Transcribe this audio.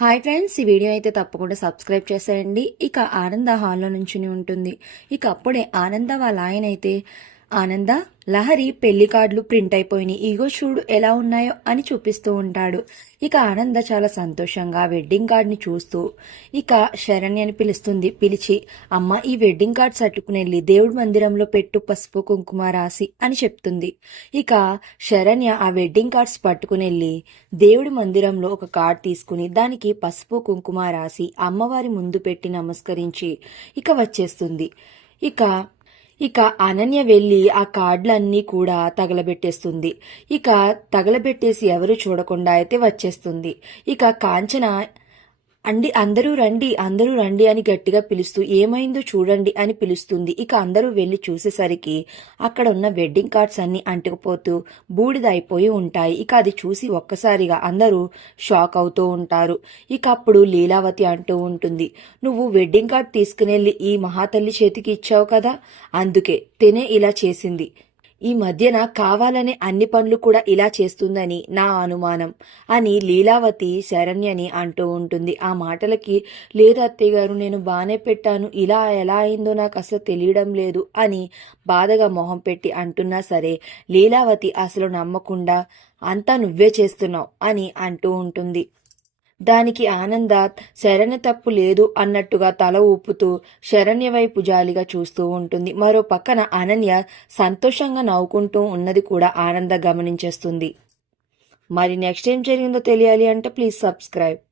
Hi friends ఈ video అయితే తప్పకుండా సబ్స్క్రైబ్ చేసేయండి. ఇక ఆనంద హాల్లో నుంచుని ఉంటుంది. ఇక అప్పుడే ఆనంద వాళ్ళ ఆయన అయితే ఆనంద లహరి పెళ్ళి కార్డులు ప్రింట్ అయిపోయినాయి. ఇగో చూడు ఎలా ఉన్నాయో అని చూపిస్తూ ఉంటాడు. ఇక ఆనంద చాలా సంతోషంగా వెడ్డింగ్ కార్డ్ని చూస్తూ ఇక శరణ్య అని పిలుస్తుంది. పిలిచి అమ్మ ఈ వెడ్డింగ్ కార్డ్ సట్టుకునెళ్ళి దేవుడి మందిరంలో పెట్టు పసుపు కుంకుమ రాసి అని చెప్తుంది. ఇక శరణ్య ఆ వెడ్డింగ్ కార్డ్స్ పట్టుకునెళ్ళి దేవుడి మందిరంలో ఒక కార్డ్ తీసుకుని దానికి పసుపు కుంకుమ రాసి అమ్మవారి ముందు పెట్టి నమస్కరించి ఇక వచ్చేస్తుంది. ఇక ఇక అనన్య వెళ్ళి ఆ కార్డులన్నీ కూడా తగలబెట్టేస్తుంది. ఇక తగలబెట్టేసి ఎవరు చూడకుండా అయితే వచ్చేస్తుంది. ఇక కాంచన అండి అందరూ రండి అందరూ రండి అని గట్టిగా పిలుస్తూ ఏమైందో చూడండి అని పిలుస్తుంది. ఇక అందరూ వెళ్ళి చూసేసరికి అక్కడ ఉన్న వెడ్డింగ్ కార్డ్స్ అన్ని అంటుకుపోతూ బూడిద అయిపోయి ఉంటాయి. ఇక అది చూసి ఒక్కసారిగా అందరూ షాక్ అవుతూ ఉంటారు. ఇక అప్పుడు లీలావతి అంటూ ఉంటుంది నువ్వు వెడ్డింగ్ కార్డ్ తీసుకునెళ్ళి ఈ మహాతల్లి చేతికి ఇచ్చావు కదా? అందుకే తినే ఇలా చేసింది. ఈ మధ్యన కావాలనే అన్ని పనులు కూడా ఇలా చేస్తుందని నా అనుమానం అని లీలావతి శరణ్యని అంటూ ఉంటుంది. ఆ మాటలకి లేదు అత్తయ్య గారు నేను బాగానే పెట్టాను. ఇలా ఎలా అయిందో నాకు అసలు తెలియడం లేదు అని బాధగా మొహం పెట్టి అంటున్నా సరే లీలావతి అసలు నమ్మకుండా అంతా నువ్వే చేస్తున్నావు అని అంటూ ఉంటుంది. దానికి ఆనంద శరణ్య తప్పు లేదు అన్నట్టుగా తల ఊపుతూ శరణ్య వైపు జాలిగా చూస్తూ ఉంటుంది. మరో పక్కన అనన్య సంతోషంగా నవ్వుకుంటూ ఉన్నది కూడా ఆనంద గమనించేస్తుంది. మరి నెక్స్ట్ ఏం జరిగిందో తెలియాలి అంటే ప్లీజ్ సబ్స్క్రైబ్.